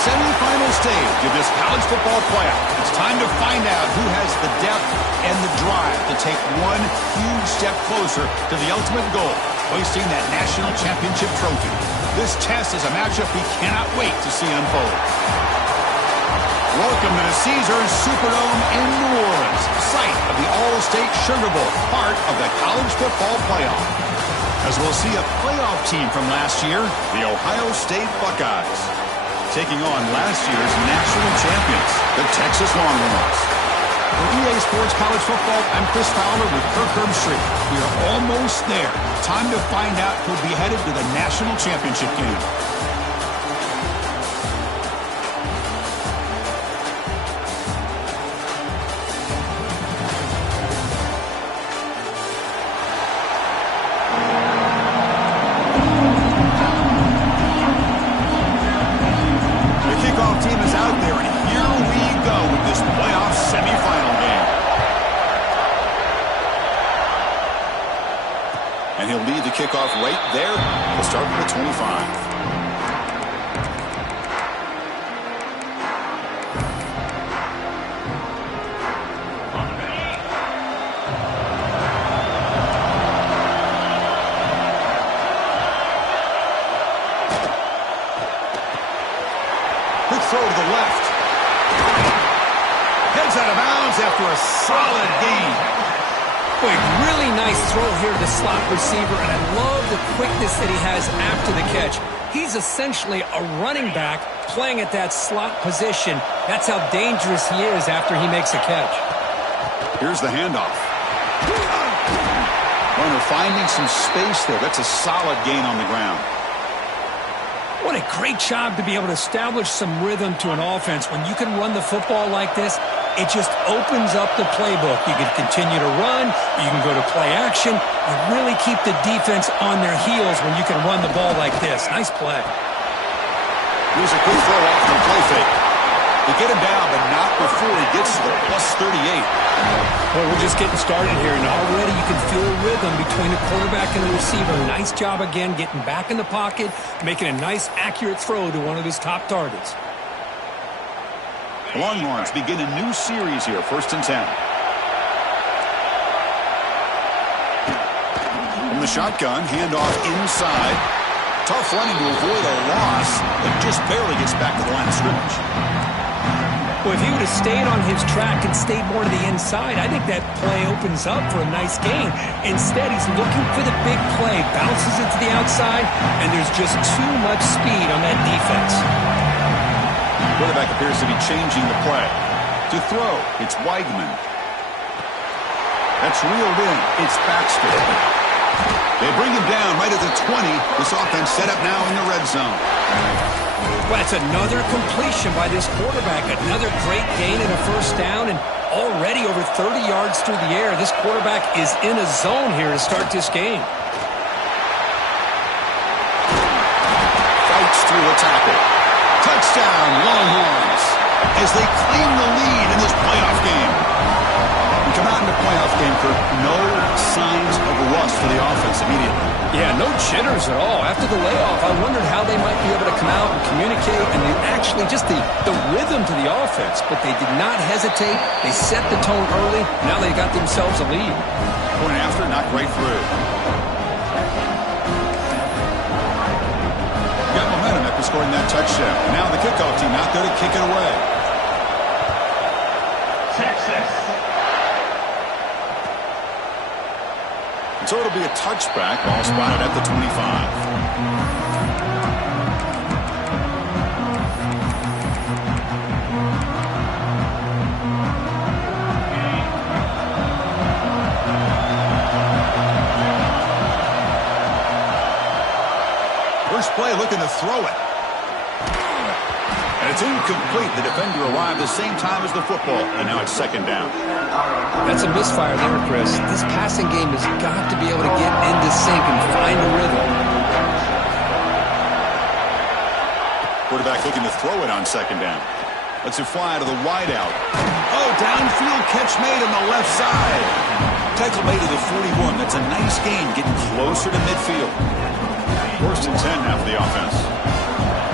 semifinal stage of this college football playoff. It's time to find out who has the depth and the drive to take one huge step closer to the ultimate goal, hoisting that national championship trophy. This test is a matchup we cannot wait to see unfold. Welcome to the Caesars Superdome in New Orleans, site of the All-State Sugar Bowl, part of the college football playoff. As we'll see a playoff team from last year, the Ohio State Buckeyes, taking on last year's national champions, the Texas Longhorns. For EA Sports College Football, I'm Chris Fowler with Kirk Herbstreit. We are almost there. Time to find out who'll be headed to the national championship game. Team is out there, and here we go with this playoff semifinal game. And he'll lead the kickoff right there. We'll start with the 25. Throw to the left. Heads out of bounds after a solid gain. Boy, really nice throw here to the slot receiver, and I love the quickness that he has after the catch. He's essentially a running back playing at that slot position. That's how dangerous he is after he makes a catch. Here's the handoff. Runner finding some space there. That's a solid gain on the ground. What a great job to be able to establish some rhythm to an offense. When you can run the football like this, it just opens up the playbook. You can continue to run. You can go to play action. You really keep the defense on their heels when you can run the ball like this. Nice play. Here's a quick throw off the play fake. They get him down, but not before he gets to the +38. Well, we're just getting started here, and already you can feel a rhythm between the quarterback and the receiver. Nice job again getting back in the pocket, making a nice, accurate throw to one of his top targets. The Longhorns begin a new series here, 1st and 10. From the shotgun, handoff inside. Tough running to avoid a loss, but just barely gets back to the line of scrimmage. Well, if he would have stayed on his track and stayed more to the inside, I think that play opens up for a nice gain. Instead, he's looking for the big play, bounces it to the outside, and there's just too much speed on that defense. Quarterback appears to be changing the play. To throw, it's Weigman. That's reeled in. It's Baxter. They bring him down right at the 20. This offense set up now in the red zone. Well, it's another completion by this quarterback. Another great gain and a 1st down, and already over 30 yards through the air. This quarterback is in a zone here to start this game. Fights through the tackle. Touchdown, Longhorns, as they claim the lead in this playoff game. We come out in the playoff game, Kirk. No signs of rust for the offense immediately. Yeah, no jitters at all. After the layoff, I wondered how they might be able to come out and communicate and actually just the rhythm to the offense. But they did not hesitate. They set the tone early. Now they got themselves a lead. Point after, knocked right through. Got momentum after scoring that touchdown. Now the kickoff team out there to kick it away. Texas. So it'll be a touchback, ball spotted at the 25. First play looking to throw it. And it's incomplete. The defender arrived the same time as the football, and now it's 2nd down. That's a misfire there, Chris. This passing game has got to be able to get into sync and find a rhythm. Quarterback looking to throw it on 2nd down. Lets it fly to the wideout. Oh, downfield catch made on the left side. Tackle made to the 41. That's a nice gain, getting closer to midfield. 1st and 10 now for the offense.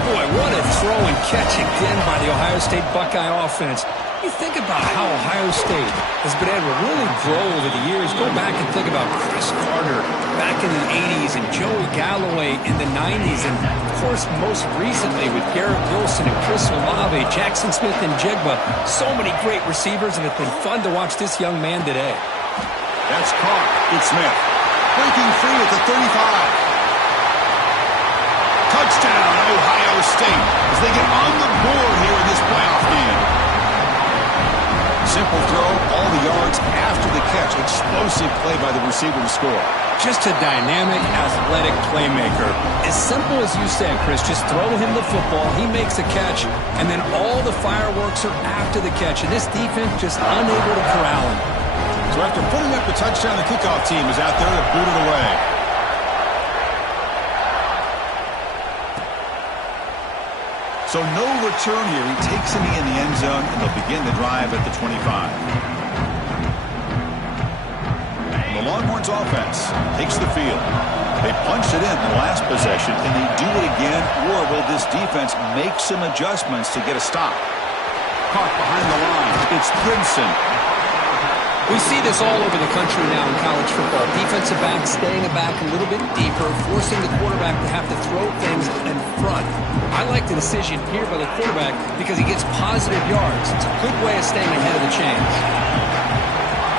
Boy, what a throw and catch again by the Ohio State Buckeye offense. You think about how Ohio State has been able to really grow over the years. Go back and think about Chris Carter back in the 80s and Joey Galloway in the 90s. And, of course, most recently with Garrett Wilson and Chris Olave, Jackson Smith and Jigba. So many great receivers, and it's been fun to watch this young man today. That's caught. It's Smith. Breaking free at the 35. Touchdown, Ohio State, as they get on the board here in this playoff game. Simple throw, all the yards after the catch. Explosive play by the receiver to score. Just a dynamic, athletic playmaker. As simple as you said, Chris, just throw him the football, he makes a catch, and then all the fireworks are after the catch. And this defense just unable to corral him. So after putting up the touchdown, the kickoff team is out there to boot it away. So no return here. He takes it in the end zone, and they'll begin the drive at the 25. The Longhorns offense takes the field. They punched it in the last possession. Can they do it again, or will this defense make some adjustments to get a stop? Caught behind the line. It's Brinson. We see this all over the country now in college football. Defensive backs staying back a little bit deeper, forcing the quarterback to have to throw things in front. I like the decision here by the quarterback because he gets positive yards. It's a good way of staying ahead of the chains.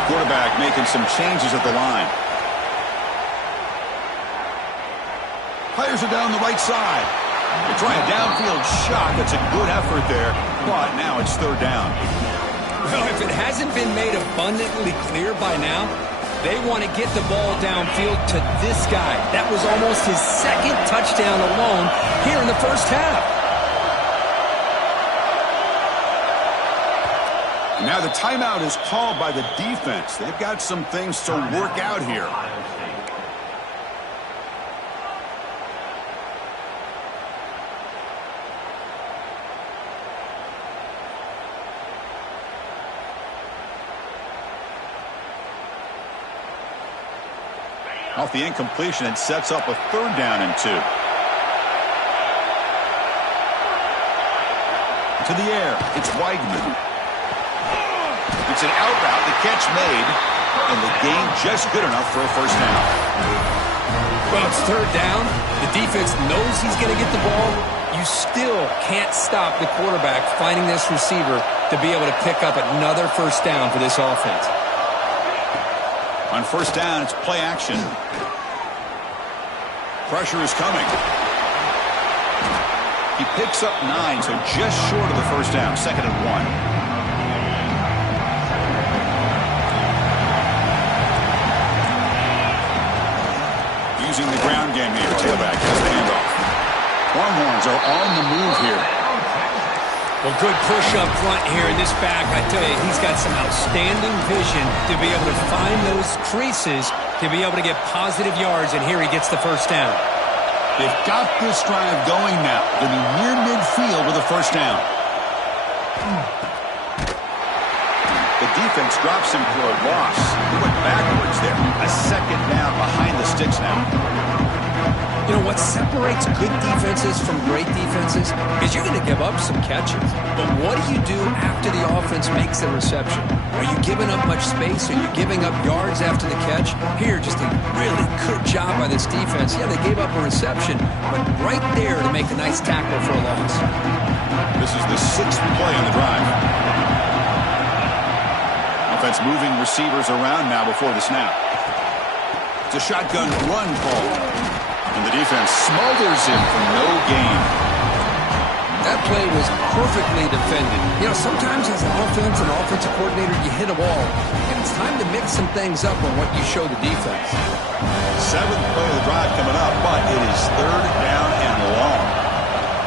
Quarterback making some changes at the line. Players are down the right side. They try a downfield shot. That's a good effort there, but now it's third down. Well, if it hasn't been made abundantly clear by now, they want to get the ball downfield to this guy. That was almost his second touchdown alone here in the first half. And now the timeout is called by the defense. They've got some things to work out here. Off the incompletion, it sets up a third down and 2. To the air, it's Weigman. It's an out route, the catch made, and the gain just good enough for a first down. Well, it's third down. The defense knows he's going to get the ball. You still can't stop the quarterback finding this receiver to be able to pick up another first down for this offense. On first down, it's play action. Pressure is coming. He picks up 9, so just short of the first down. 2nd and 1. Using the ground game here. Tailback has the handoff. Longhorns are on the move here. Well, good push up front here in this back. I tell you, he's got some outstanding vision to be able to find those creases, to be able to get positive yards, and here he gets the first down. They've got this drive going now. They'll be near midfield with a first down. The defense drops him for a loss. He went backwards there. A second down behind the sticks now. You know, what separates good defenses from great defenses is you're going to give up some catches. But what do you do after the offense makes the reception? Are you giving up much space? Are you giving up yards after the catch? Here, just a really good job by this defense. Yeah, they gave up a reception, but right there to make a nice tackle for a loss. This is the 6th play on the drive. Offense moving receivers around now before the snap. It's a shotgun run call. And the defense smothers him for no gain. That play was perfectly defended. You know, sometimes as an offensive coordinator, you hit a wall. And it's time to mix some things up on what you show the defense. 7th play of the drive coming up, but it is third down and long.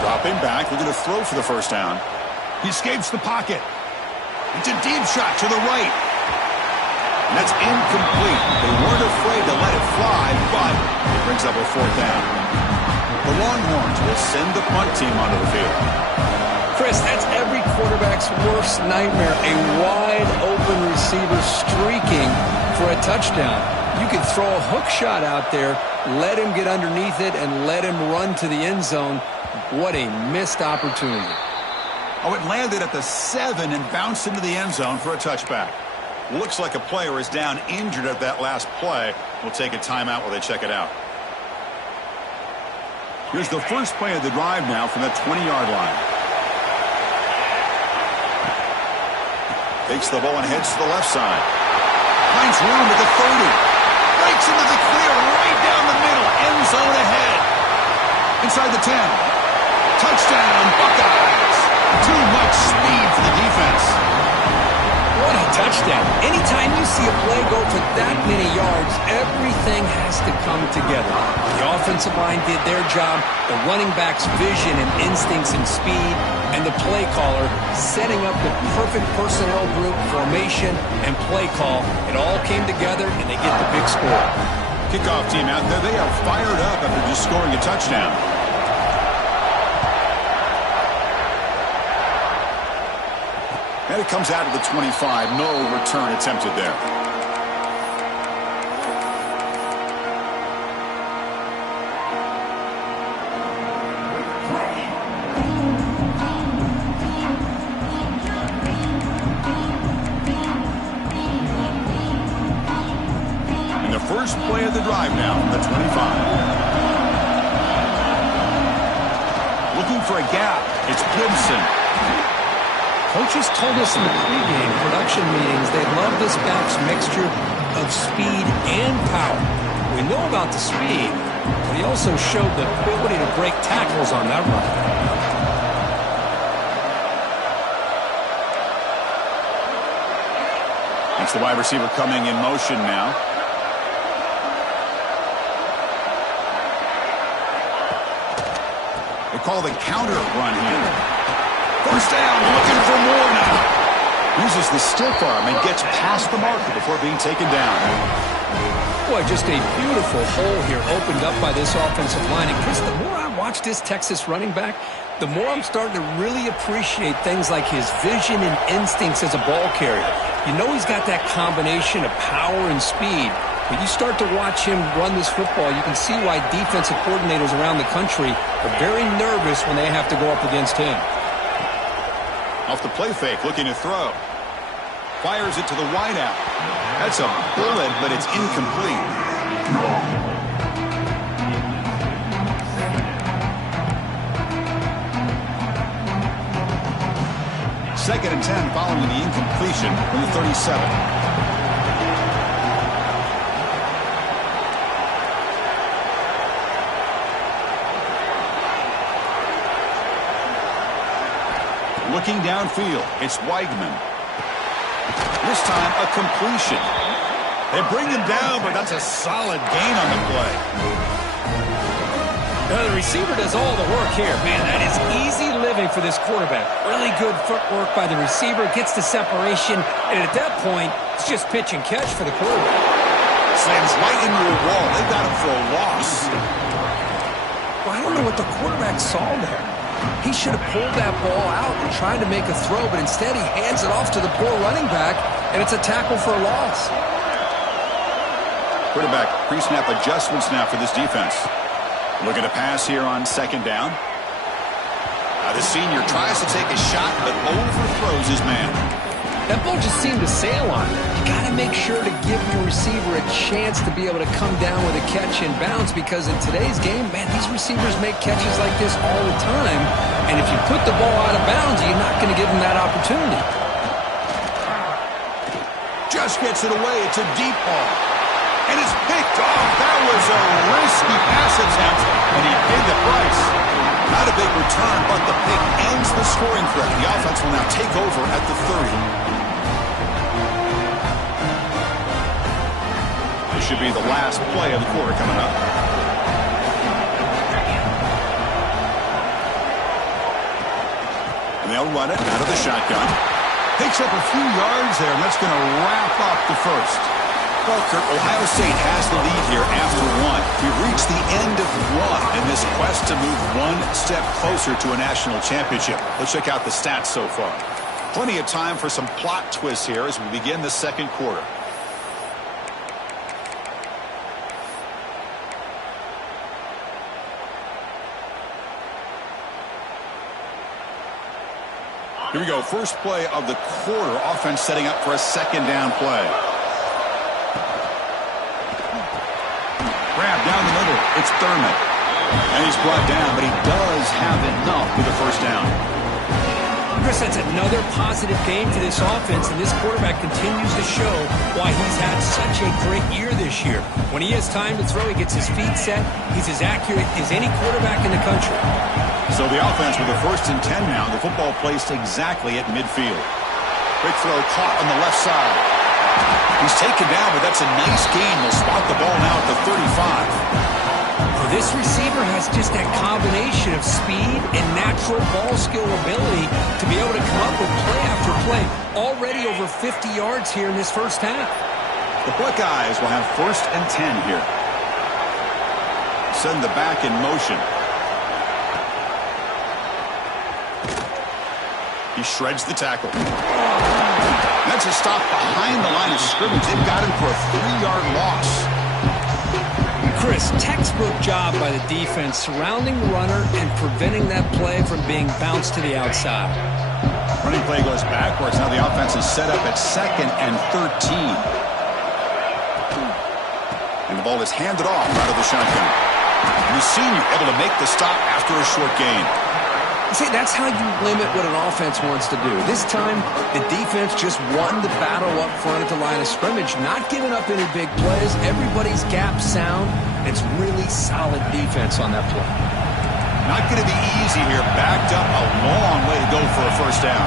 Dropping back, they're going to throw for the first down. He escapes the pocket. It's a deep shot to the right. And that's incomplete. They weren't afraid to let it fly, but it brings up a 4th down. The Longhorns will send the punt team onto the field. Chris, that's every quarterback's worst nightmare. A wide-open receiver streaking for a touchdown. You can throw a hook shot out there, let him get underneath it, and let him run to the end zone. What a missed opportunity. Oh, it landed at the 7 and bounced into the end zone for a touchback. Looks like a player is down injured at that last play. We'll take a timeout while they check it out. Here's the first play of the drive now from the 20-yard line. Takes the ball and heads to the left side. Finds room at the 30. Breaks into the clear right down the middle. End zone ahead. Inside the 10. Touchdown, Buckeyes. Too much speed for the defense. What a touchdown. Anytime you see a play go for that many yards, everything has to come together. The offensive line did their job, the running back's vision and instincts and speed, and the play caller setting up the perfect personnel group, formation, and play call. It all came together, and they get the big score. Kickoff team out there, they are fired up after just scoring a touchdown. And it comes out of the 25. No return attempted there. And the first play of the drive now from the 25. Looking for a gap. It's Gibson. Coaches told us in the pregame production meetings they love this back's mixture of speed and power. We know about the speed, but he also showed the ability to break tackles on that run. It's the wide receiver coming in motion now. They call the counter run here. First down, looking for more now. Uses the stiff arm and gets past the marker before being taken down. Boy, just a beautiful hole here opened up by this offensive line. And Chris, the more I watch this Texas running back, the more I'm starting to really appreciate things like his vision and instincts as a ball carrier. You know he's got that combination of power and speed. When you start to watch him run this football, you can see why defensive coordinators around the country are very nervous when they have to go up against him. Off the play fake, looking to throw. Fires it to the wideout. That's a bullet, but it's incomplete. Second and 10 following the incompletion from the 37. Looking downfield, it's Weigman. This time, a completion. They bring him down, but that's a solid gain on the play. The receiver does all the work here. Man, that is easy living for this quarterback. Really good footwork by the receiver, gets the separation, and at that point, it's just pitch and catch for the quarterback. Slams right into a wall. They got him for a loss. Well, I don't know what the quarterback saw there. He should have pulled that ball out and tried to make a throw, but instead he hands it off to the poor running back, and it's a tackle for a loss. Quarterback pre-snap adjustments now for this defense. Looking to pass here on second down. The senior tries to take a shot, but overthrows his man. That ball just seemed to sail on him. You got to make sure to give your receiver a chance to be able to come down with a catch and bounce, because in today's game, man, these receivers make catches like this all the time. And if you put the ball out of bounds, you're not going to give them that opportunity. Just gets it away. It's a deep ball. And it's picked off. That was a risky pass attempt, and he paid the price. Not a big return, but the pick ends the scoring threat. The offense will now take over at the 30. This should be the last play of the quarter coming up. And they'll run it out of the shotgun. Picks up a few yards there, and that's going to wrap up the first. Well, Kurt, Ohio State has the lead here after one. We've reached the end of one in this quest to move one step closer to a national championship. Let's check out the stats so far. Plenty of time for some plot twists here as we begin the second quarter. Here we go. First play of the quarter. Offense setting up for a second down play. Grab down the middle. It's Thurman. And he's brought down, but he does have enough for the first down. Chris, that's another positive game for this offense, and this quarterback continues to show why he's had such a great year this year. When he has time to throw, he gets his feet set. He's as accurate as any quarterback in the country. So the offense with a 1st and 10 now. The football placed exactly at midfield. Quick throw caught on the left side. He's taken down, but that's a nice gain. They'll spot the ball now at the 35. This receiver has just that combination of speed and natural ball skill ability to be able to come up with play after play. Already over 50 yards here in this first half. The Buckeyes will have 1st and 10 here. Send the back in motion. He shreds the tackle. That's a stop behind the line of scrimmage. They've got him for a 3-yard loss. Chris, textbook job by the defense surrounding the runner and preventing that play from being bounced to the outside. Running play goes backwards. Now the offense is set up at 2nd and 13. And the ball is handed off out of the shotgun. And the senior able to make the stop after a short gain. See, that's how you limit what an offense wants to do. This time, the defense just won the battle up front at the line of scrimmage, not giving up any big plays. Everybody's gap sound. It's really solid defense on that play. Not going to be easy here. Backed up a long way to go for a first down.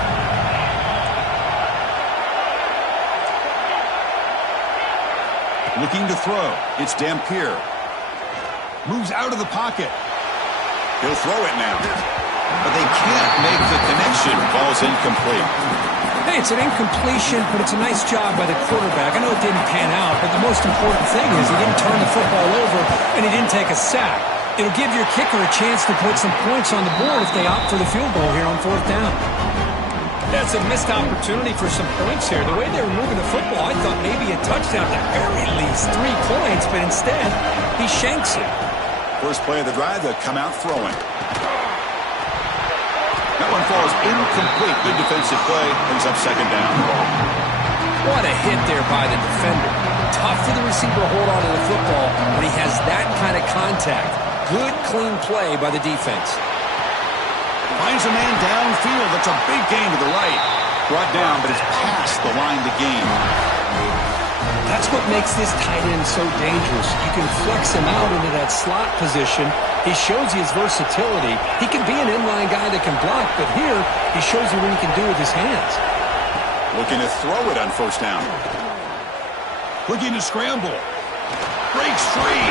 Looking to throw. It's Dampier. Moves out of the pocket. He'll throw it now. But they can't make the connection. Ball's incomplete. Hey, it's an incompletion, but it's a nice job by the quarterback. I know it didn't pan out, but the most important thing is he didn't turn the football over and he didn't take a sack. It'll give your kicker a chance to put some points on the board if they opt for the field goal here on 4th down. That's a missed opportunity for some points here. The way they were moving the football, I thought maybe a touchdown, at the very least 3 points, but instead he shanks it. First play of the drive, they'll come out throwing. That one falls incomplete. Good defensive play. Brings up 2nd down. What a hit there by the defender. Tough for the receiver to hold on to the football when he has that kind of contact. Good, clean play by the defense. Finds a man downfield. That's a big gain to the right. Brought down, but it's past the line to gain. That's what makes this tight end so dangerous. You can flex him out into that slot position. He shows you his versatility. He can be an inline guy that can block, but here he shows you what he can do with his hands. Looking to throw it on 1st down. Looking to scramble. Breaks free.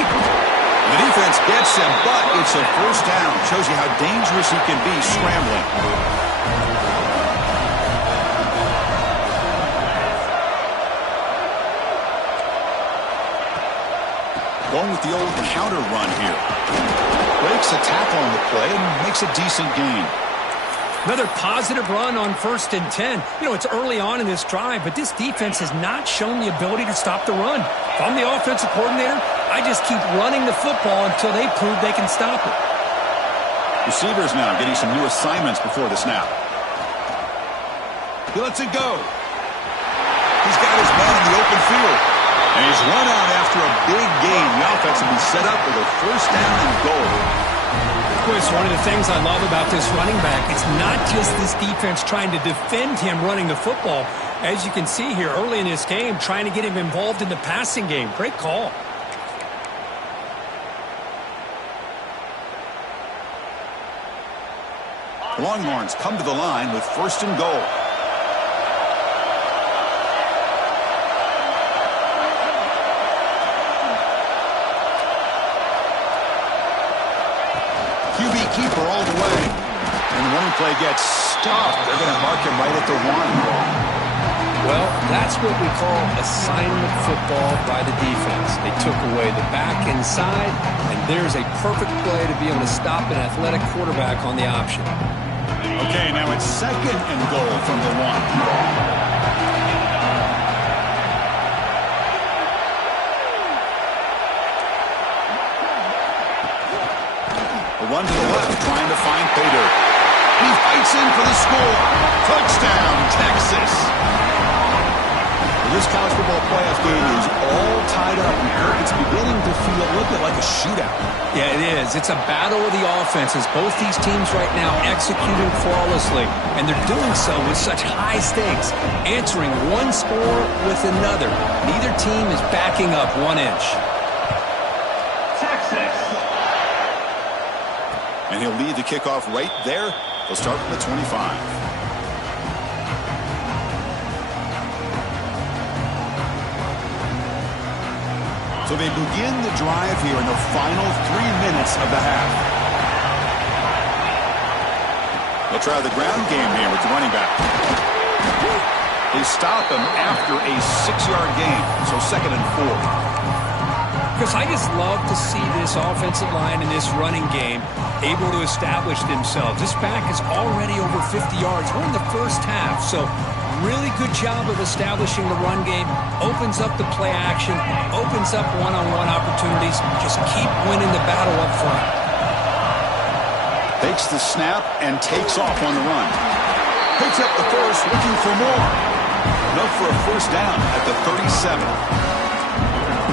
The defense gets him, but it's a 1st down. Shows you how dangerous he can be scrambling. Going with the old counter run here. Breaks a tackle on the play and makes a decent gain. Another positive run on 1st and 10. You know, it's early on in this drive, but this defense has not shown the ability to stop the run. If I'm the offensive coordinator, I just keep running the football until they prove they can stop it. Receivers now getting some new assignments before the snap. He lets it go. He's got his man in the open field. And he's run out after a big gain. The offense will be set up with a 1st down and goal. Chris, one of the things I love about this running back, it's not just this defense trying to defend him running the football. As you can see here early in this game, trying to get him involved in the passing game. Great call. The Longhorns come to the line with 1st and goal. QB keeper all the way. And the running play gets stopped. They're going to mark him right at the 1. Well, that's what we call assignment football by the defense. They took away the back inside, and there's a perfect play to be able to stop an athletic quarterback on the option. Okay, now it's 2nd and goal from the 1. Run to the left, trying to find pay dirt. He fights in for the score. Touchdown, Texas. This college football playoff game is all tied up. It's beginning to feel a little bit like a shootout. Yeah, it is. It's a battle of the offenses. Both these teams right now executing flawlessly, and they're doing so with such high stakes, answering one score with another. Neither team is backing up 1 inch. Texas. And he'll lead the kickoff right there. They'll start from the 25. So they begin the drive here in the final 3 minutes of the half. They'll try the ground game here with the running back. They stop him after a 6-yard gain, so 2nd and 4. Because I just love to see this offensive line and this running game able to establish themselves. This back is already over 50 yards. We're in the first half, so really good job of establishing the run game. Opens up the play action, opens up one-on-one opportunities. Just keep winning the battle up front. Takes the snap and takes off on the run. Picks up the first, looking for more. Enough for a first down at the 37.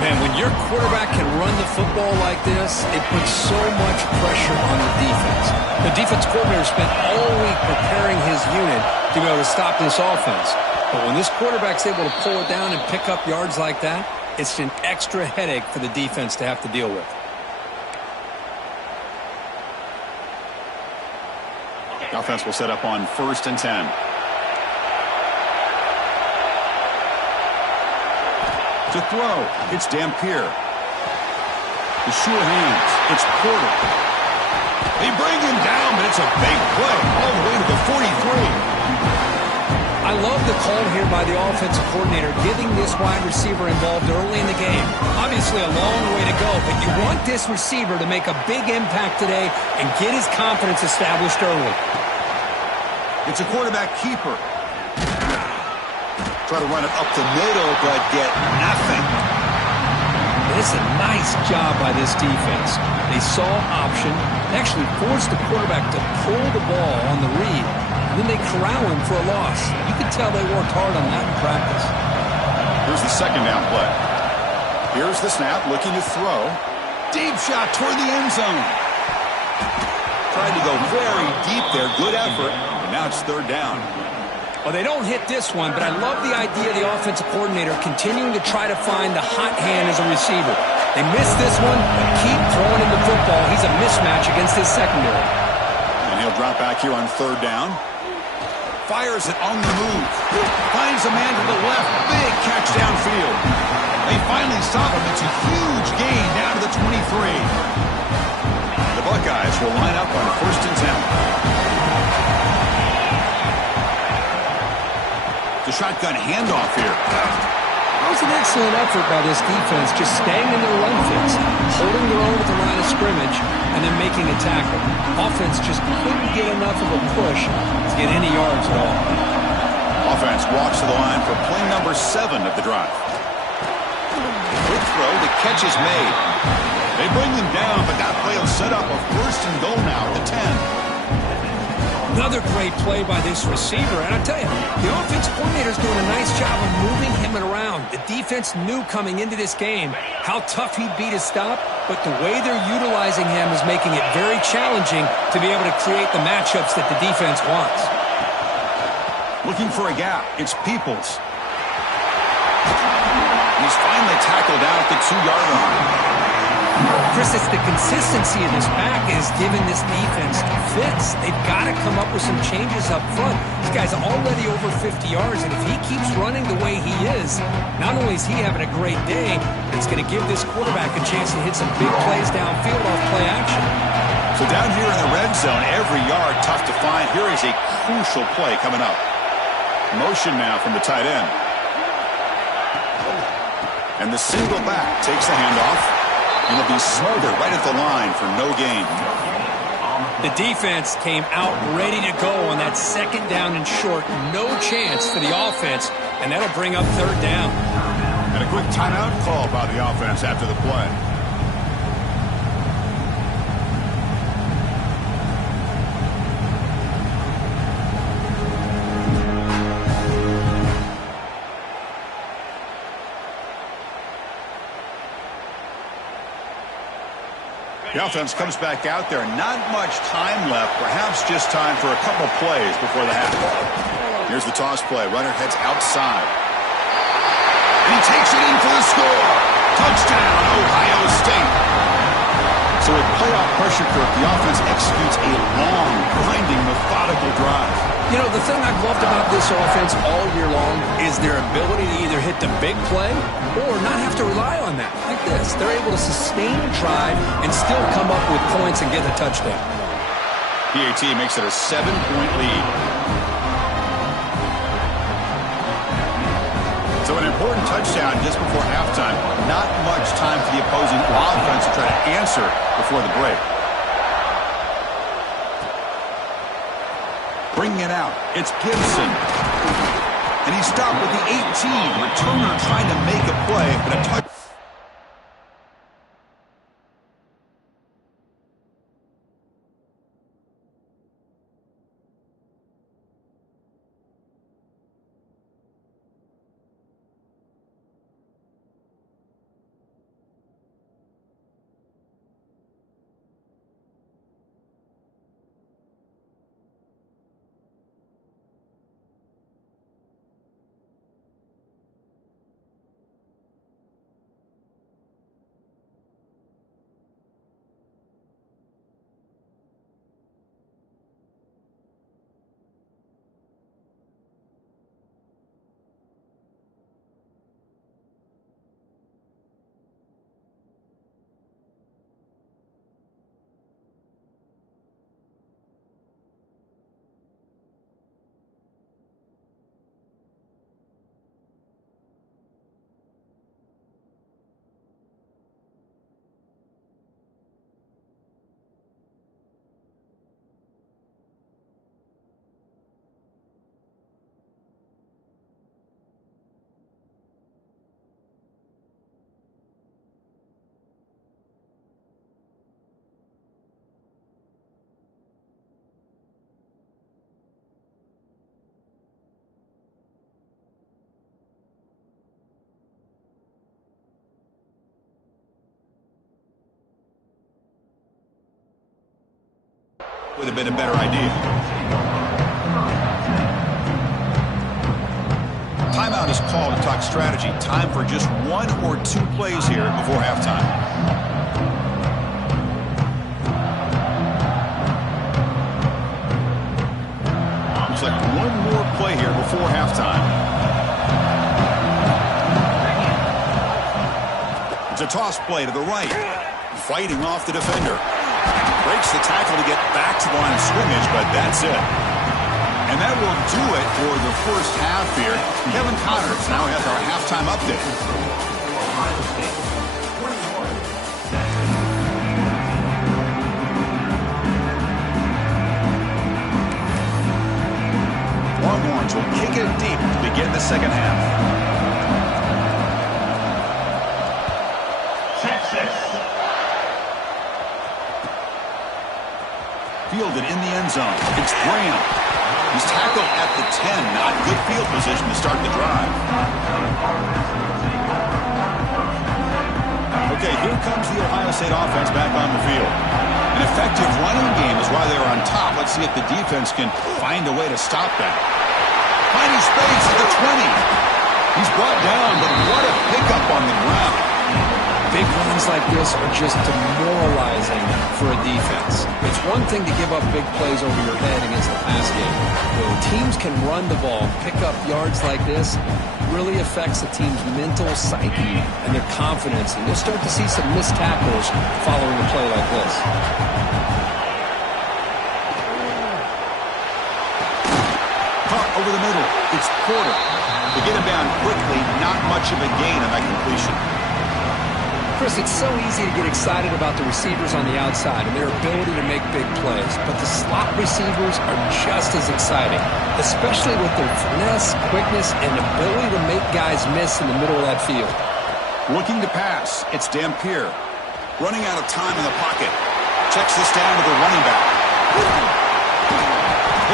Man, when your quarterback can run the football like this, it puts so much pressure on the defense. The defense coordinator spent all week preparing his unit to be able to stop this offense. But when this quarterback's able to pull it down and pick up yards like that, it's an extra headache for the defense to have to deal with. The offense will set up on 1st and 10. To throw, it's Dampier. The sure hands, it's Porter. They bring him down, but it's a big play all the way to the 43. I love the call here by the offensive coordinator, getting this wide receiver involved early in the game. Obviously a long way to go, but you want this receiver to make a big impact today and get his confidence established early. It's a quarterback keeper. Try to run it up the middle, but get nothing. It's a nice job by this defense. They saw option, actually forced the quarterback to pull the ball on the read, and then they corral him for a loss. You can tell they worked hard on that in practice. Here's the 2nd down play. Here's the snap, looking to throw. Deep shot toward the end zone. Tried to go very deep there. Good effort. And now it's 3rd down. Well, they don't hit this one, but I love the idea of the offensive coordinator continuing to try to find the hot hand as a receiver. They missed this one, but keep throwing him the football. He's a mismatch against his secondary. And he'll drop back here on 3rd down. Fires it on the move. Finds a man to the left. Big catch downfield. They finally stop him. It's a huge gain down to the 23. The Buckeyes will line up on 1st and 10. The shotgun handoff here. That was an excellent effort by this defense, just staying in their run fits, holding their own at the line of scrimmage, and then making a tackle. Offense just couldn't get enough of a push to get any yards at all. Offense walks to the line for play number 7 of the drive. Quick throw, the catch is made. They bring them down, but that play will set up a 1st and goal now at the 10. Another great play by this receiver, and I tell you, the offensive coordinator's doing a nice job of moving him around. The defense knew coming into this game how tough he'd be to stop, but the way they're utilizing him is making it very challenging to be able to create the matchups that the defense wants. Looking for a gap, it's Peoples. He's finally tackled out at the 2-yard line. Chris, it's the consistency of this back is giving this defense fits. They've got to come up with some changes up front. This guy's already over 50 yards, and if he keeps running the way he is, not only is he having a great day, but it's going to give this quarterback a chance to hit some big plays downfield off play action. So down here in the red zone, every yard tough to find. Here is a crucial play coming up. Motion now from the tight end. And the single back takes the handoff. And he'll be smothered right at the line for no gain. The defense came out ready to go on that 2nd down and short. No chance for the offense, and that'll bring up 3rd down. And a quick timeout call by the offense after the play. The offense comes back out there. Not much time left. Perhaps just time for a couple plays before the half. Here's the toss play. Runner heads outside. And he takes it in for the score. Touchdown, Ohio State. So with playoff pressure, Kirk, the offense executes a long, grinding, methodical drive. You know, the thing I've loved about this offense all year long is their ability to either hit the big play or not have to rely on that. Like this. They're able to sustain a drive and still come up with points and get a touchdown. PAT makes it a 7-point lead. So an important touchdown just before halftime. Not much time for the opposing offense to try to answer before the break. Bringing it out, it's Gibson. And he stopped with the 18. Returner trying to make a play, but a touch. Would have been a better idea. Timeout is called to talk strategy. Time for just 1 or 2 plays here before halftime. Looks like 1 more play here before halftime. It's a toss play to the right. Fighting off the defender. Breaks the tackle to get back to the line of scrimmage, but that's it. And that will do it for the first half here. Kevin Connors now has our halftime update. Longhorns will kick it deep to begin the second half. Fielded in the end zone. It's Graham. He's tackled at the 10. Not good field position to start the drive. Okay, here comes the Ohio State offense back on the field. An effective running game is why they're on top. Let's see if the defense can find a way to stop that. Finding space at the 20. He's brought down, but what a pickup on the ground. Big runs like this are just demoralizing for a defense. It's one thing to give up big plays over your head against the pass game. When teams can run the ball, pick up yards like this, really affects the team's mental psyche and their confidence. And you'll start to see some missed tackles following a play like this. Caught over the middle. It's Porter. To get him down quickly, not much of a gain on that completion. Chris, it's so easy to get excited about the receivers on the outside and their ability to make big plays, but the slot receivers are just as exciting, especially with their finesse, quickness, and ability to make guys miss in the middle of that field. Looking to pass, it's Dampier. Running out of time in the pocket. Checks this down to the running back.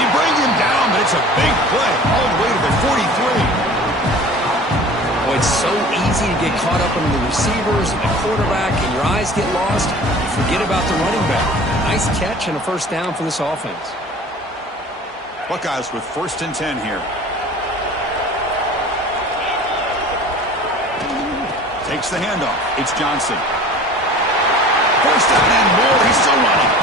They bring him down, but it's a big play all the way to the 43. Boy, It's so easy to get caught up in the receivers and the quarterback, and your eyes get lost. You forget about the running back. Nice catch and a first down for this offense. Buckeyes with 1st and 10 here. Takes the handoff. It's Johnson. First down and more. He's still running.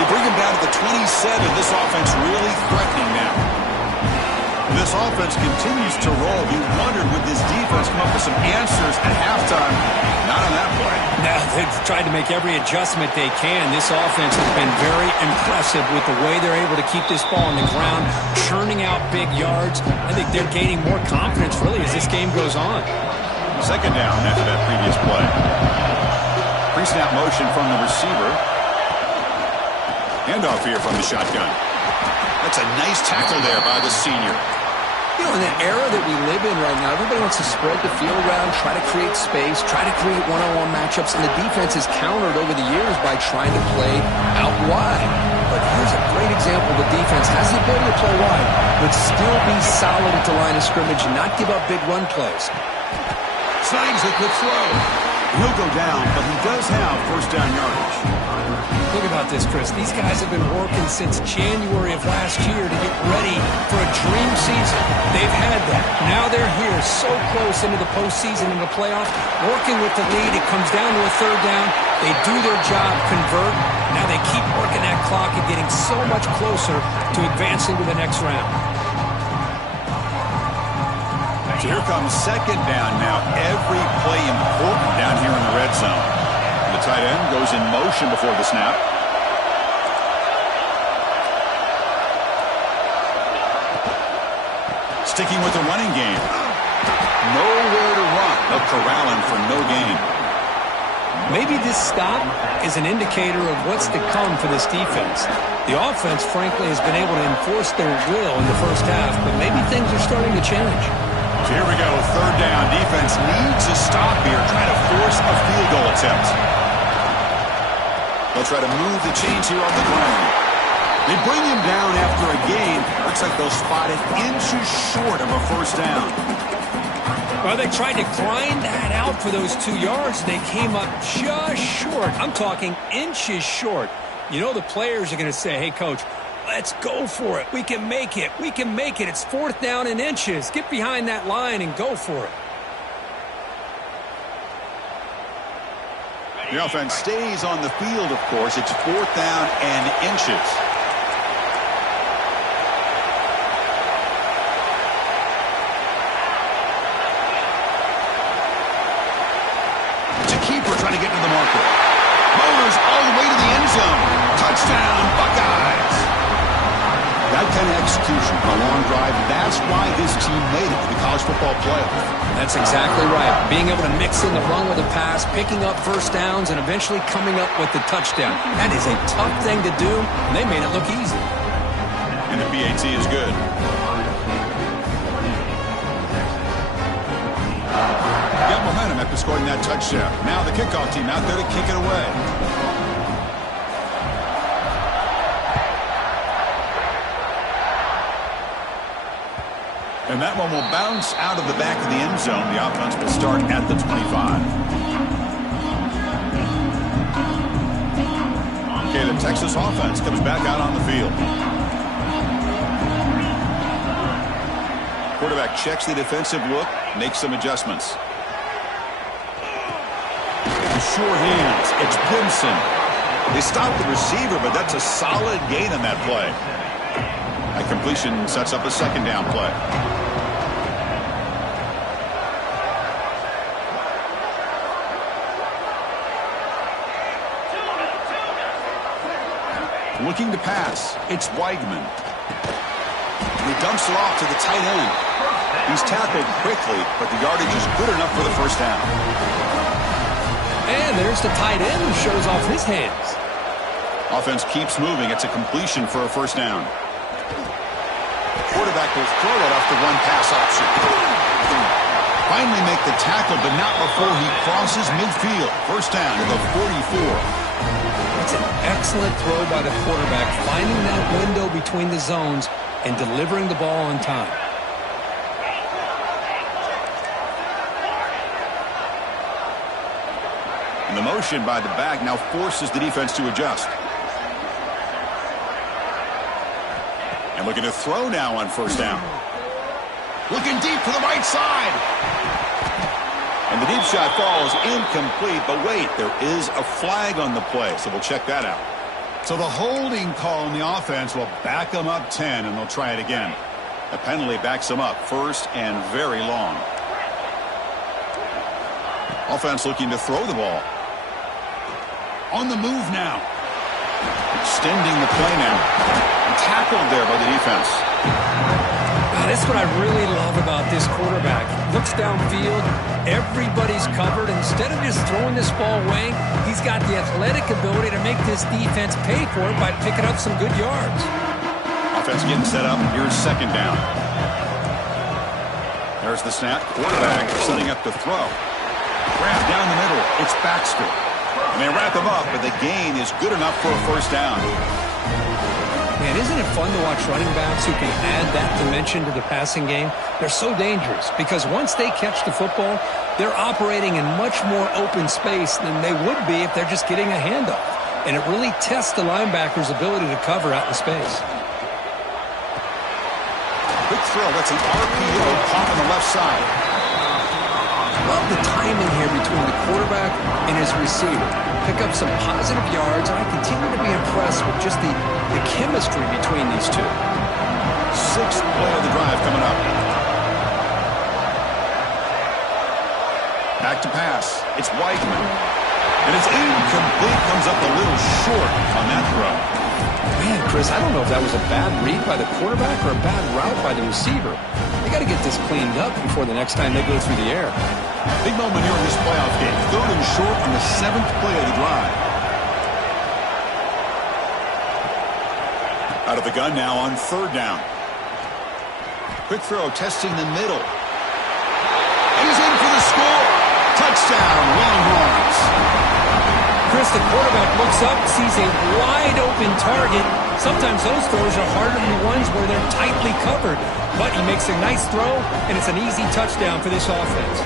They bring him down to the 27. This offense really threatening now. This offense continues to roll. You wondered, would this defense come up with some answers at halftime? Not on that play. No, they've tried to make every adjustment they can. This offense has been very impressive with the way they're able to keep this ball on the ground, churning out big yards. I think they're gaining more confidence, really, as this game goes on. 2nd down after that previous play. Pre-snap motion from the receiver. Handoff here from the shotgun. That's a nice tackle there by the senior. You know, in the era that we live in right now, everybody wants to spread the field around, try to create space, try to create one-on-one matchups, and the defense has countered over the years by trying to play out wide. But here's a great example. The defense has the ability to play wide, but still be solid at the line of scrimmage and not give up big run plays. Signs it with throw. He'll go down, but he does have 1st down yardage. Look about this, Chris. These guys have been working since January of last year to get ready for a dream season. They've had that. Now they're here so close into the postseason and the playoff, working with the lead. It comes down to a 3rd down. They do their job, convert. Now they keep working that clock and getting so much closer to advancing to the next round. So here comes 2nd down now. Every play important down here in the red zone. The tight end goes in motion before the snap. Sticking with the running game. Nowhere to run. They'll corral him for no gain. Maybe this stop is an indicator of what's to come for this defense. The offense, frankly, has been able to enforce their will in the first half, but maybe things are starting to change. So here we go, 3rd down. Defense needs a stop here, trying to force a field goal attempt. They'll try to move the chains here on the ground. They bring him down after a gain. Looks like they'll spot it inches short of a 1st down. Well, they tried to grind that out for those 2 yards. They came up just short. I'm talking inches short. You know the players are going to say, hey, Coach, let's go for it. We can make it. We can make it. It's 4th down in inches. Get behind that line and go for it. The offense stays on the field, of course. It's 4th down and inches. It's a keeper trying to get to the marker. Motors all the way to the end zone. Touchdown, Buckeyes. That kind of execution on a long drive, that's why this team made it to the college football playoff. That's exactly right. Being able to mix in the run with the pass, picking up 1st downs, and eventually coming up with the touchdown. That is a tough thing to do, and they made it look easy. And the BAT is good. Got momentum after scoring that touchdown. Now the kickoff team out there to kick it away. And that one will bounce out of the back of the end zone. The offense will start at the 25. Okay, the Texas offense comes back out on the field. Quarterback checks the defensive look, makes some adjustments. Sure hands. It's Brimson. They stop the receiver, but that's a solid gain on that play. That completion sets up a 2nd down play. Looking to pass. It's Weigman. He dumps it off to the tight end. He's tackled quickly, but the yardage is good enough for the 1st down. And there's the tight end who shows off his hands. Offense keeps moving. It's a completion for a 1st down. Quarterback will throw it off the one-pass option. Finally make the tackle, but not before he crosses midfield. 1st down to the 44. That's an excellent throw by the quarterback, finding that window between the zones and delivering the ball on time. And the motion by the back now forces the defense to adjust. And looking to throw now on first down. Looking deep to the right side. And the deep shot falls incomplete. But wait, there is a flag on the play, so we'll check that out. So the holding call on the offense will back them up 10, and they'll try it again. The penalty backs them up first and very long. Offense looking to throw the ball. On the move now. Extending the play now. Tackled there by the defense. That's what I really love about this quarterback. Looks downfield. Everybody's covered. Instead of just throwing this ball away, he's got the athletic ability to make this defense pay for it by picking up some good yards. Offense getting set up. Here's second down. There's the snap. Quarterback setting up to throw. Grab down the middle. It's Baxter. And they wrap him up, but the gain is good enough for a first down. Man, isn't it fun to watch running backs who can add that dimension to the passing game? They're so dangerous because once they catch the football, they're operating in much more open space than they would be if they're just getting a handoff. And it really tests the linebacker's ability to cover out in space. Quick throw. That's an RPO caught on the left side. Love the timing here between the quarterback and his receiver. Pick up some positive yards, and I continue to be impressed with just the chemistry between these two. Sixth play of the drive coming up. Back to pass. It's Weidman. And it's incomplete. Comes up a little short on that throw. Man, Chris, I don't know if that was a bad read by the quarterback or a bad route by the receiver. They got to get this cleaned up before the next time they go through the air. Big moment here in this playoff game. Third and short on the seventh play of the drive. Out of the gun now on third down. Quick throw, testing the middle. And he's in for the score. Touchdown, Longhorns. Chris, the quarterback looks up, sees a wide-open target. Sometimes those throws are harder than the ones where they're tightly covered. But he makes a nice throw, and it's an easy touchdown for this offense.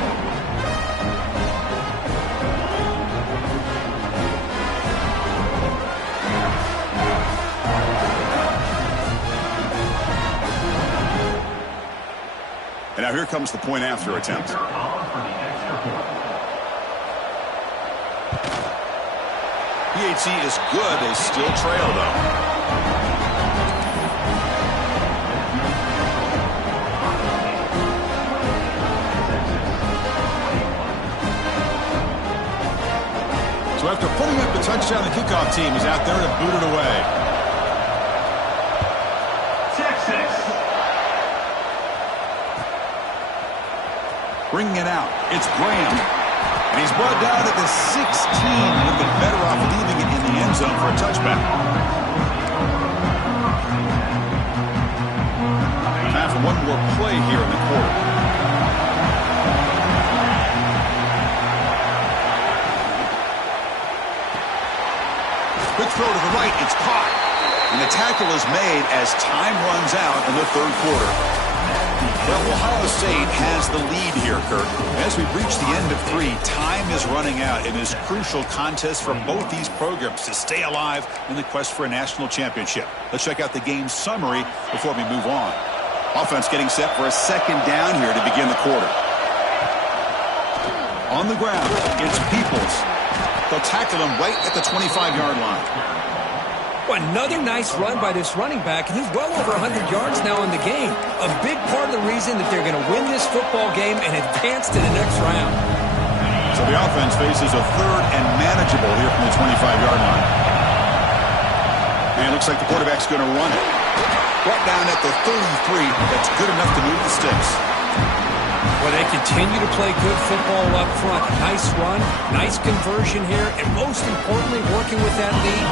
And now here comes the point after attempt. PHC is good. They still trail, though. So after putting up the touchdown, the kickoff team is out there to boot it away. Bringing it out. It's Graham. And he's brought down at the 16. Would have been better off leaving it in the end zone for a touchback. Time for one more play here in the quarter. Quick throw to the right. It's caught. And the tackle is made as time runs out in the third quarter. Well, Ohio State has the lead here, Kurt. As we reach the end of three, time is running out in this crucial contest for both these programs to stay alive in the quest for a national championship. Let's check out the game summary before we move on. Offense getting set for a second down here to begin the quarter. On the ground, it's Peoples. They'll tackle him right at the 25-yard line. Well, another nice run by this running back, and he's well over 100 yards now in the game. A big part of the reason that they're going to win this football game and advance to the next round. So the offense faces a third and manageable here from the 25-yard line. And it looks like the quarterback's going to run it. Brought down at the 33. That's good enough to move the sticks. Well, they continue to play good football up front. Nice run, nice conversion here, and most importantly, working with that lead.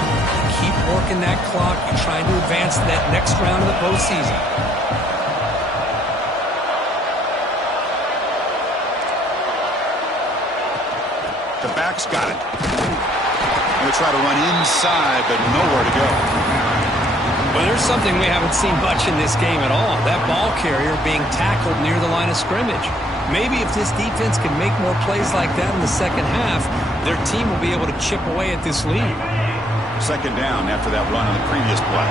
Keep working that clock and trying to advance to that next round of the postseason. The back's got it. Going to try to run inside, but nowhere to go. Well, there's something we haven't seen much in this game at all. That ball carrier being tackled near the line of scrimmage. Maybe if this defense can make more plays like that in the second half, their team will be able to chip away at this lead. Second down after that run on the previous play.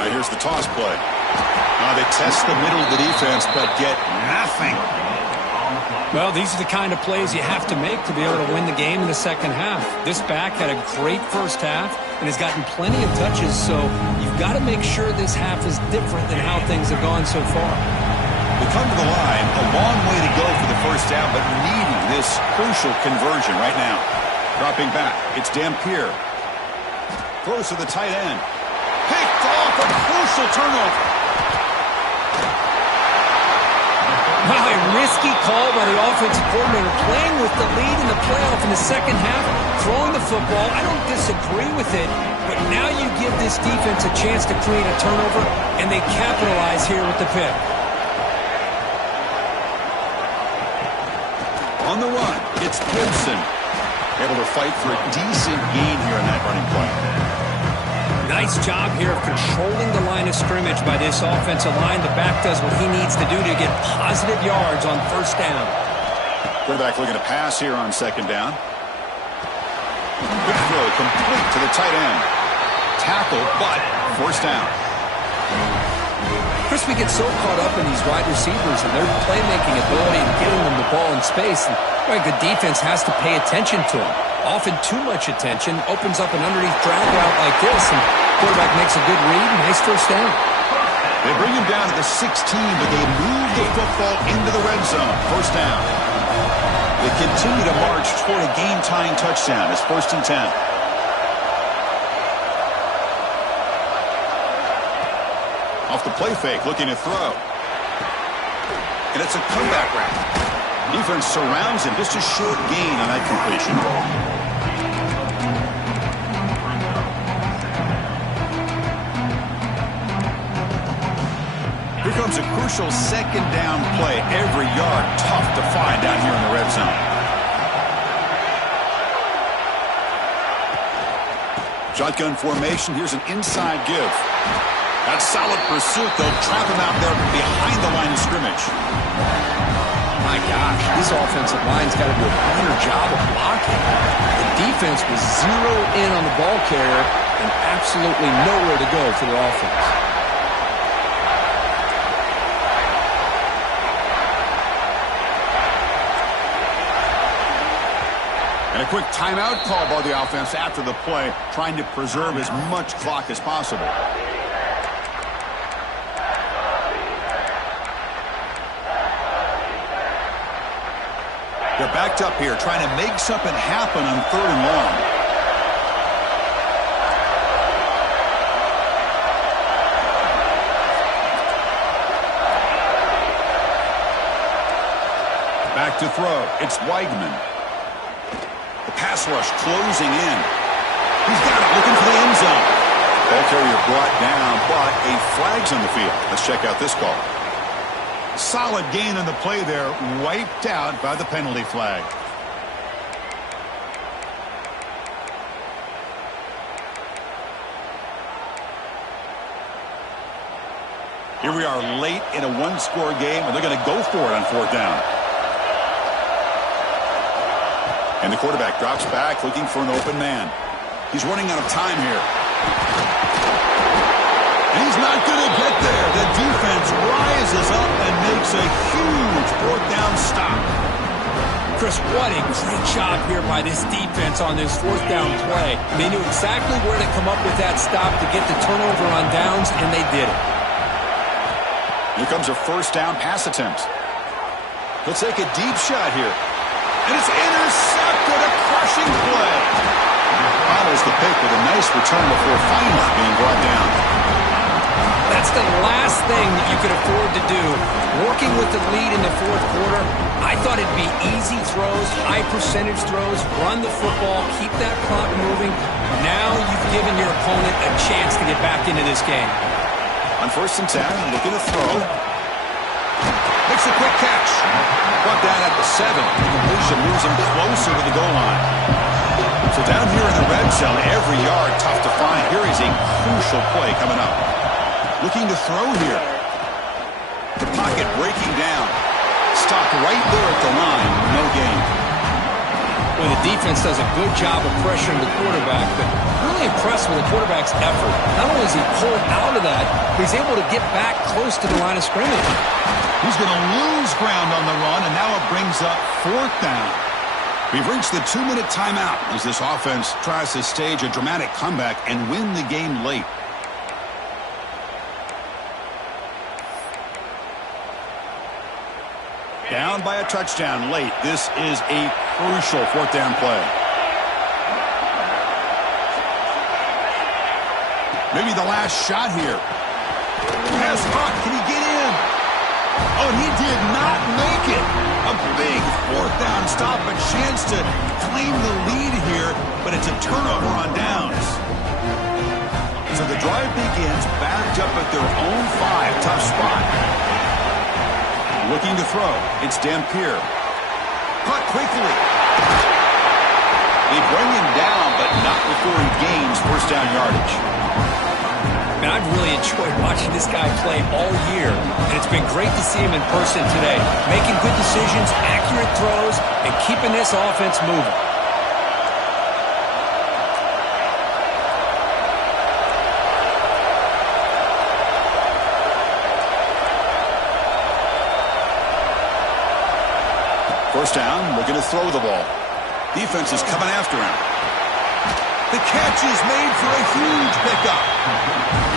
Now here's the toss play. They test the middle of the defense, but get nothing. Well, these are the kind of plays you have to make to be able to win the game in the second half. This back had a great first half and has gotten plenty of touches, so you've got to make sure this half is different than how things have gone so far. We come to the line, a long way to go for the first down, but needing this crucial conversion right now. Dropping back, it's Dampier. Throws to the tight end. Picked off, a crucial turnover. Wow, a risky call by the offensive coordinator, playing with the lead in the playoff in the second half, throwing the football. I don't disagree with it, but now you give this defense a chance to create a turnover, and they capitalize here with the pick. On the run, it's Gibson. Able to fight for a decent gain here in that running play. Nice job here of controlling the line of scrimmage by this offensive line. The back does what he needs to do to get positive yards on first down. Quarterback looking to pass here on second down. Good throw, complete to the tight end. Tackle, but first down. Chris, we get so caught up in these wide receivers and their playmaking ability and getting them the ball in space. And the defense has to pay attention to them. Often too much attention opens up an underneath drag route like this, and quarterback makes a good read. Nice first down. They bring him down to the 16, but they move the football into the red zone. First down. They continue to march toward a game-tying touchdown. It's 1st and 10. Off the play fake, looking to throw. And it's a comeback route. Defense surrounds him, just a short gain on that completion. Here comes a crucial second down play. Every yard tough to find down here in the red zone. Shotgun formation. Here's an inside give. That's solid pursuit. They'll trap him out there behind the line of scrimmage. My gosh, this offensive line's got to do a better job of blocking. The defense was zero in on the ball carrier and absolutely nowhere to go for their offense. And a quick timeout call by the offense after the play, trying to preserve as much clock as possible. They're backed up here, trying to make something happen on 3rd and long. Back to throw. It's Weigman. The pass rush closing in. He's got it, looking for the end zone. Ball carrier brought down, but a flag's on the field. Let's check out this call. Solid gain on the play there, wiped out by the penalty flag. Here we are late in a one-score game, and they're going to go for it on 4th down. And the quarterback drops back, looking for an open man. He's running out of time here. And he's not going to get there. The defense rises up and makes a huge 4th down stop. Chris, what a great job here by this defense on this 4th down play. They knew exactly where to come up with that stop to get the turnover on downs, and they did it. Here comes a 1st down pass attempt. He'll take a deep shot here. And it's intercepted, a crushing play. Follows the pick with a nice return before finally being brought down. That's the last thing that you could afford to do. Working with the lead in the 4th quarter, I thought it'd be easy throws, high percentage throws, run the football, keep that clock moving. Now you've given your opponent a chance to get back into this game. On 1st and 10, looking to throw. Makes a quick catch. Brought down at the 7. The completion moves him closer to the goal line. So down here in the red zone, every yard tough to find. Here is a crucial play coming up. Looking to throw here. The pocket breaking down. Stopped right there at the line. No gain. Well, the defense does a good job of pressuring the quarterback, but really impressed with the quarterback's effort. Not only is he pulled out of that, but he's able to get back close to the line of scrimmage. He's going to lose ground on the run, and now it brings up 4th down. We've reached the 2-minute timeout as this offense tries to stage a dramatic comeback and win the game late. Down by a touchdown late. This is a crucial 4th down play. Maybe the last shot here. Pass caught. Can he get in? Oh, he did not make it. A big 4th down stop. A chance to claim the lead here, but it's a turnover on downs. So the drive begins backed up at their own 5. Tough spot. Looking to throw. It's Dampier. Caught quickly. They bring him down, but not before he gains 1st down yardage. Man, I've really enjoyed watching this guy play all year, and it's been great to see him in person today. Making good decisions, accurate throws, and keeping this offense moving. First down, looking to throw the ball. Defense is coming after him. The catch is made for a huge pickup.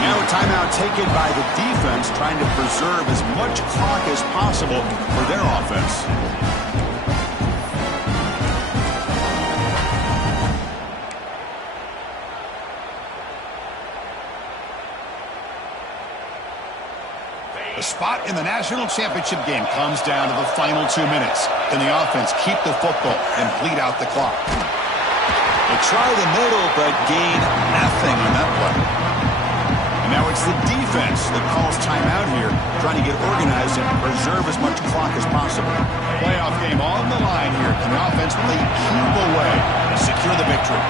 Now a timeout taken by the defense, trying to preserve as much clock as possible for their offense. The spot in the national championship game comes down to the final 2 minutes. Can the offense keep the football and bleed out the clock? They try the middle, but gain nothing on that play. And now it's the defense that calls timeout here, trying to get organized and preserve as much clock as possible. Playoff game on the line here. Can the offense play cube away and secure the victory?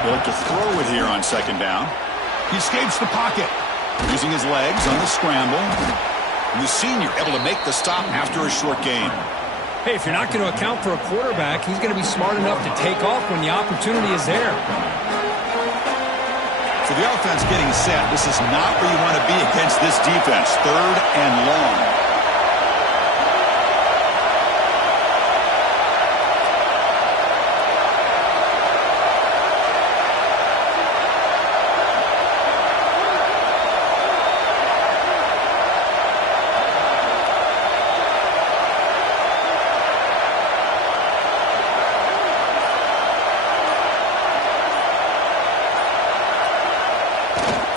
They look to throw it here on 2nd down. He escapes the pocket, using his legs on the scramble. And the senior able to make the stop after a short gain. Hey, if you're not going to account for a quarterback, he's going to be smart enough to take off when the opportunity is there. So the offense getting set. This is not where you want to be against this defense. 3rd and long.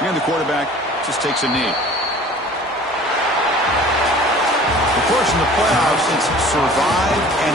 And the quarterback just takes a knee. Of course, in the playoffs, it's survive and